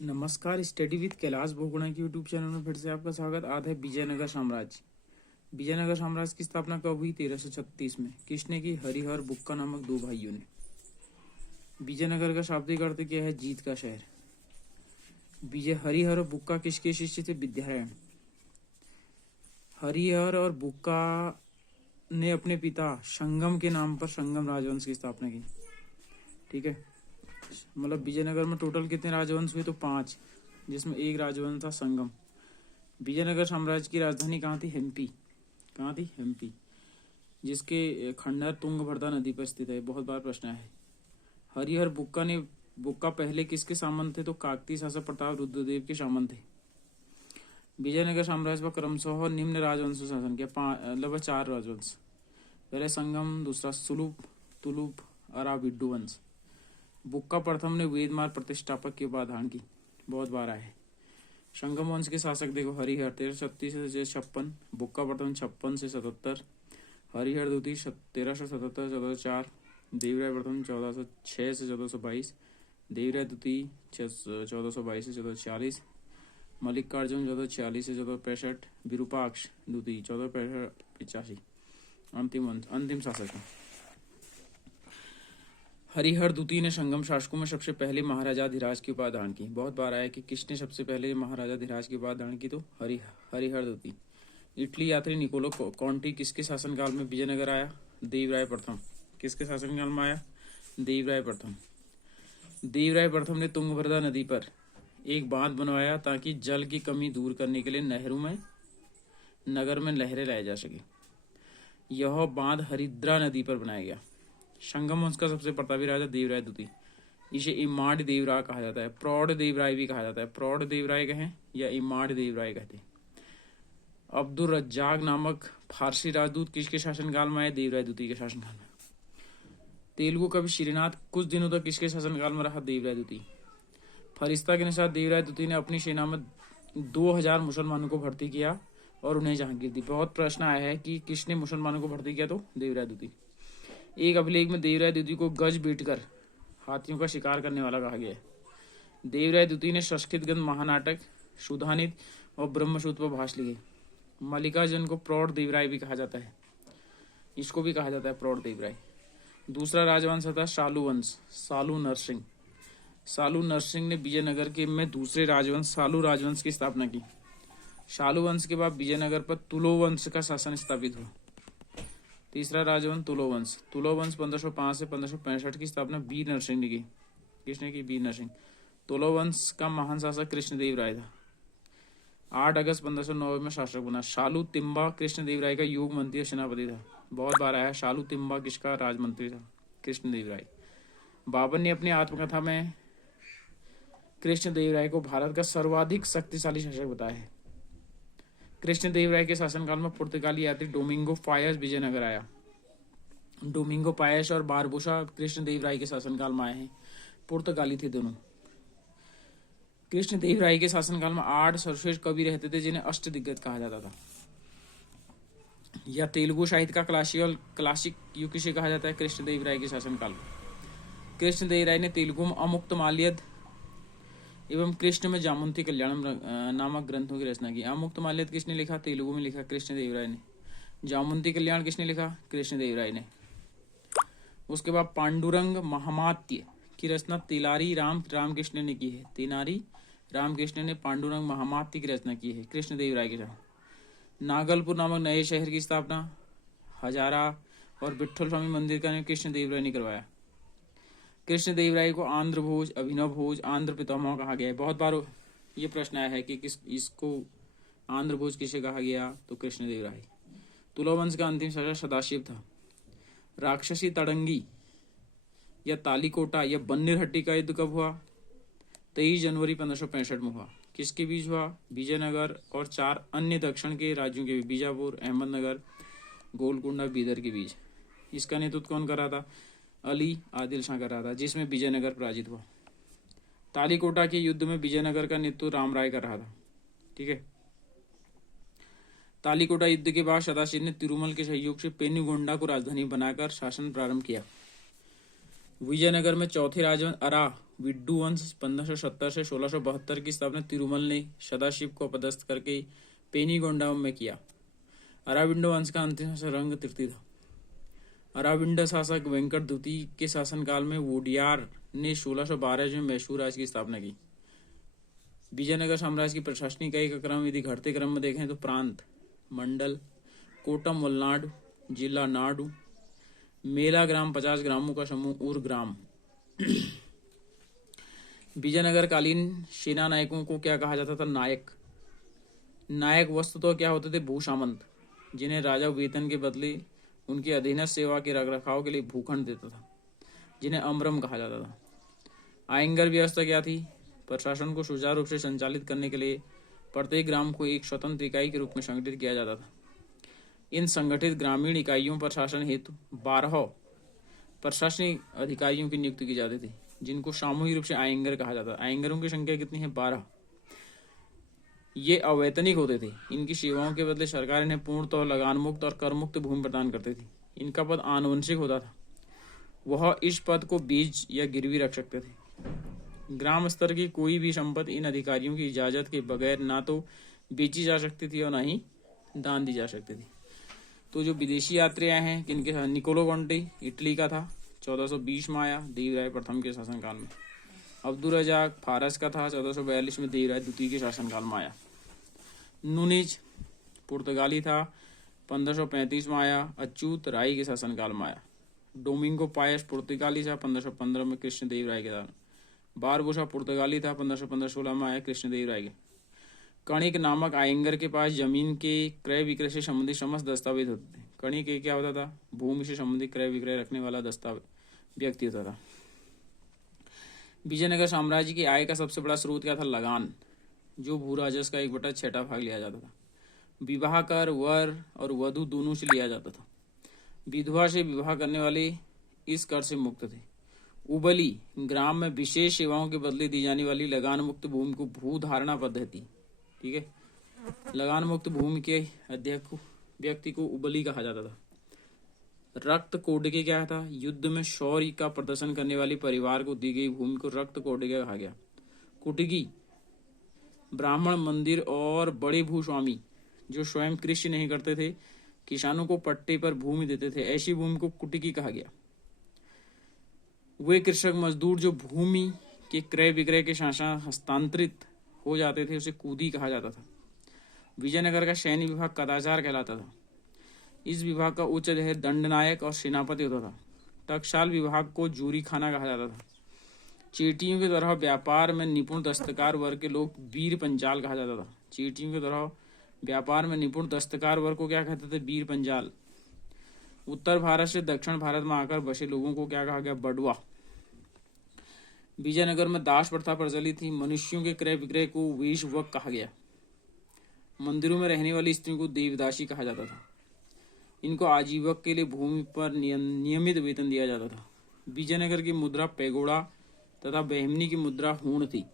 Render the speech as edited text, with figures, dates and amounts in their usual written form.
नमस्कार, study with Kailash बोगुणा के YouTube channel में फिर से आपका स्वागत। आज है विजयनगर साम्राज्य। विजयनगर साम्राज्य की स्थापना कब हुई? 1336 में। किसने की? हरिहर बुक्का नामक दो भाइयों ने। विजयनगर का शाब्दिक अर्थ क्या है? जीत का शहर। विजय हरिहर और बुक्का किसके शिष्य थे? विद्यारण्य। हरिहर और बुक्का ने अपने पिता संगम के नाम पर संगम राजवंश की स्थापना की। ठीक है, मतलब विजयनगर में टोटल कितने राजवंश हुए? तो 5, जिसमें एक राजवंश था संगम। विजयनगर साम्राज्य की राजधानी कहाँ थी? हम्पी। कहाँ थी? हम्पी, जिसके खंडहर तुंगभद्रा नदी पर स्थित है। बहुत बार प्रश्न है। हरिहर बुक्का पहले किसके सामंत थे? तो काकतीय शासक प्रताप रुद्रदेव के सामंत थे। विजयनगर साम्राज्य पर क्रमशः निम्न राजवंश शासन किया। लगभग 4 राजवंश। पहले संगम, दूसरा सुलुप, तुलुप, अराविड्डू वंश। बुक्का प्रथम ने वेदमार्ग प्रतिष्ठापक की उपाधि की। बहुत बार आए। संगम वंश के शासक देखो, हरिहर 1336 से 56, बुक्का प्रथम 56 से 77, हरिहर द्वितीय 1377 से 1404, देवराय प्रथम 1406 से 1422, देवराय द्वितीय 1422 से 1440, मल्लिकार्जुन 1446 से 1465, विरूपाक्ष द्वितीय 1485। अंतिम शासक है। हरिहर द्वितीय ने संगम शासकों में सबसे पहले महाराजाधिराज की उपाधि धारण की। बहुत बार आया कि किसने सबसे पहले महाराजाधिराज की उपाधि धारण की? तो हरिहर द्वितीय। इटली यात्री निकोलो कॉन्टी किसके शासनकाल में विजयनगर आया? देवराय प्रथम। किसके शासनकाल में आया? देवराय प्रथम। देवराय प्रथम ने तुंगभद्रा नदी पर एक बांध बनवाया ताकि जल की कमी दूर करने के लिए नहरों में नगर में लहरें लाई जा सके। यह बांध हरिद्रा नदी पर बनाया गया। संगम वंश का सबसे प्रतापी राजा देवराय द्वितीय। इसे इमाड़ देवराय कहा जाता है, प्रौढ़ देवराय भी कहा जाता है। प्रौढ़ देवराय कहें या इमाड़ देवराय कहते हैं। अब्दुल रज्जाक नामक फारसी राजदूत किसके शासनकाल में आए? देवराय द्वितीय के शासनकाल में। तेलुगु कवि श्रीनाथ कुछ दिनों तक किसके शासनकाल में रहा? देवराय द्वितीय। फरिश्ता के अनुसार देवराय द्वितीय ने अपनी सेना में 2000 मुसलमानों को भर्ती किया और उन्हें जहांगीर दी। बहुत प्रश्न आया है कि किसने मुसलमानों को भर्ती किया? तो देवराय द्वितीय। एक अभिलेख में देवराय द्वितीय को गज बीटकर हाथियों का शिकार करने वाला कहा गया है। देवराय द्वितीय ने संस्कृत ग्रंथ महानाटक, सुधानित और ब्रह्मसूत्र पर भाष्य लिखे। मल्लिकार्जुन को प्रौढ़ देवराय भी कहा जाता है। इसको भी कहा जाता है प्रौढ़ देवराय। दूसरा राजवंश था सालू वंश। सालू नरसिंह। सालू नरसिंह ने विजयनगर के में दूसरे राजवंश सालू राजवंश की स्थापना की। सालू वंश के बाद विजयनगर पर तुलो वंश का शासन स्थापित हुआ। तीसरा राजवंश तुलो वंश। तुलो वंश 1505 से 1565 की स्थापना वीर नरसिंह ने की। किसने की? वीर नरसिंह। तुलो वंश का महान शासक कृष्णदेव राय था। 8 अगस्त 1509 में शासक बना। शालू तिम्बा कृष्णदेव राय का योग मंत्री और सेनापति था। बहुत बार आया। शालू तिम्बा किसका राजमंत्री था? कृष्णदेव राय। बाबर ने अपनी आत्मकथा में कृष्णदेव राय को भारत का सर्वाधिक शक्तिशाली शासक बताया है। कृष्णदेव राय के शासनकाल में पुर्तगाली यात्री डोमिंगो फायस विजयनगर आया। डोमिंगो पायस और बारबोसा कृष्णदेव राय के शासनकाल में आए हैं। पुर्तगाली थे दोनों। कृष्णदेव राय के शासनकाल में 8 सर्वश्रेष्ठ कवि रहते थे जिन्हें अष्टदिग्गज कहा जाता था। यह तेलुगु साहित्य का क्लासिक युग किसे कहा जाता है? कृष्णदेव राय के शासनकाल में। कृष्णदेव राय ने तेलुगु में अमुक्तमाल्यद एवं कृष्ण में जामुंती कल्याणम नामक ग्रंथों की रचना की। अमुक्तमाल्यद किसने लिखा? तेलुगु में लिखा कृष्णदेव राय ने। जामुंती कल्याण किसने लिखा? कृष्णदेव राय ने। उसके बाद पांडुरंग महामात्य की रचना तिलारी रामकृष्ण ने की है। तिनारी रामकृष्ण ने पांडुरंग महामात्य की रचना की है कृष्णदेव राय के साथ। नागलपुर नामक नए शहर की स्थापना हजारा और विठल स्वामी मंदिर का निर्माण कृष्णदेव राय ने करवाया। कृष्णदेव राय को आंध्र भोज, अभिनव भोज, आंध्र पितामह कहा गया है। बहुत बार ये प्रश्न आया है कि इसको आंध्र भोज किसे कहा गया? तो कृष्णदेव राय। तुला वंश का अंतिम शासक सदाशिव था। राक्षसी तड़ंगी या तालीकोटा या बन्नेरहट्टी का युद्ध कब हुआ? 23 जनवरी 1565 में हुआ। किसके बीच हुआ? विजयनगर और 4 अन्य दक्षिण के राज्यों के बीच, बीजापुर, अहमदनगर, गोलकुंडा, बीदर के बीच। इसका नेतृत्व कौन कर रहा था? अली आदिल शाह कर रहा था, जिसमें विजयनगर पराजित हुआ। तालीकोटा के युद्ध में विजयनगर का नेतृत्व राम राय कर रहा था। ठीक है। तालीकोटा युद्ध के बाद सदाशिव ने तिरुमल के सहयोग से पेनुगोंडा को राजधानी बनाकर शासन प्रारंभ किया। विजयनगर में चौथे राजवंश अरा विड्डू वंश 1570 से 1672 की स्थापना तिरुमल ने सदाशिव को अपदस्थ करके पेनीगोंडा में किया। अराविंड वंश का अंतिम शासक रंग तीर्थी था। अराविंड शासक वेंकट द्वितीय के शासनकाल में वोडियार ने 1612 में मैसूर राज्य की स्थापना की। विजयनगर साम्राज्य की प्रशासनिक इकाई का क्रम यदि घटते क्रम में देखें तो प्रांत, मंडल, कोटम वलनाडु, जिला नाडु, मेला ग्राम 50 ग्रामों का समूह और ग्राम। विजयनगर कालीन सेना नायकों को क्या कहा जाता था? नायक। नायक वस्तुतः क्या होते थे? भूसामंत, जिन्हें राजा वेतन के बदले उनकी अधीनस्थ सेवा के रखरखाव के लिए भूखंड देता था, जिन्हें अमरम कहा जाता था। आयंगर व्यवस्था क्या थी? प्रशासन को सुचारू रूप से संचालित करने के लिए प्रत्येक ग्राम को एक स्वतंत्र इकाई के रूप में संगठित किया जाता था। इन संगठित ग्रामीण इकाइयों पर शासन हेतु 12 प्रशासनिक अधिकारियों की नियुक्ति की जाती थी, जिनको सामूहिक रूप से आयंगर कहा जाता था। आयंगरों की संख्या कितनी है? 12। ये अवैतनिक होते थे। इनकी सेवाओं के बदले सरकार इन्हें पूर्णतः लगान मुक्त और कर मुक्त भूमि प्रदान करती थी। इनका पद आनुवंशिक होता था। वह इस पद को बीज या गिरवी रख सकते थे। ग्राम स्तर की कोई भी संपत्ति इन अधिकारियों की इजाजत के बगैर ना तो बेची जा सकती थी और ना ही दान दी जा सकती थी। तो जो विदेशी यात्रियां हैं किनके साथ? निकोलो कॉन्टी इटली का था, 1420 में आया देवराय प्रथम के शासनकाल में। अब्दुल रजाक फारस का था, 1442 में देवराय द्वितीय के शासनकाल में आया। नूनिज पुर्तगाली था, 1535 में आया, अच्युत राय के शासनकाल में आया। डोमिंगो पायस पुर्तगाली था, 1515 में कृष्णदेव राय के दौरान। बारबोसा पुर्तगाली था, 1515-16 में आया कृष्णदेव राय के। कणिक नामक आयंगर के पास जमीन के क्रय विक्रय से संबंधित समस्त दस्तावेज होते थे। कणिक क्या होता था? भूमि से संबंधित क्रय विक्रय रखने वाला दस्तावेज व्यक्ति होता था। विजयनगर साम्राज्य की आय का सबसे बड़ा स्रोत क्या था? लगान, जो भू राजस्व का 1/6 भाग लिया जाता था। विवाह कर वर और वधु दोनों से लिया जाता था। विधवा से विवाह करने वाले इस कर से मुक्त थे। उबली ग्राम में विशेष सेवाओं के बदले दी जाने वाली लगान मुक्त भूमि को भू धारणा पद्धति, ठीक है, लगान मुक्त भूमि के अध्यक्ष व्यक्ति को उबली कहा जाता था। रक्त कोडिके क्या था? युद्ध में शौर्य का प्रदर्शन करने वाले परिवार को दी गई भूमि को रक्त कोडिके कहा गया। कुटिकी ब्राह्मण, मंदिर और बड़े भूस्वामी जो स्वयं कृषि नहीं करते थे, किसानों को पट्टे पर भूमि देते थे, ऐसी भूमि को कुटिकी कहा गया। वे कृषक मजदूर जो भूमि के क्रय विक्रय के साथ हस्तांतरित हो जाते थे, उसे कूदी कहा जाता था। विजयनगर का सैन्य विभाग कदाचार कहलाता था। इस विभाग का उच्च अधिकारी दंडनायक और सेनापति होता था। टकसाल विभाग को जूरी खाना कहा जाता था। चीटियों की तरह व्यापार में निपुण दस्तकार वर्ग के लोग वीर पंचाल कहा जाता था। चीटियों की तरह व्यापार में निपुण दस्तकार वर्ग को क्या कहते थे? वीर पंचाल। उत्तर भारत से दक्षिण भारत में आकर बसे लोगों को क्या कहा गया? बडवा। विजयनगर में दास प्रथा प्रचलित थी। मनुष्यों के क्रय विक्रय को वेश्यवक कहा गया। मंदिरों में रहने वाली स्त्रियों को देवदासी कहा जाता था। इनको आजीवक के लिए भूमि पर नियमित वेतन दिया जाता था। विजयनगर की मुद्रा पैगोड़ा तथा बेहमनी की मुद्रा हूण थी।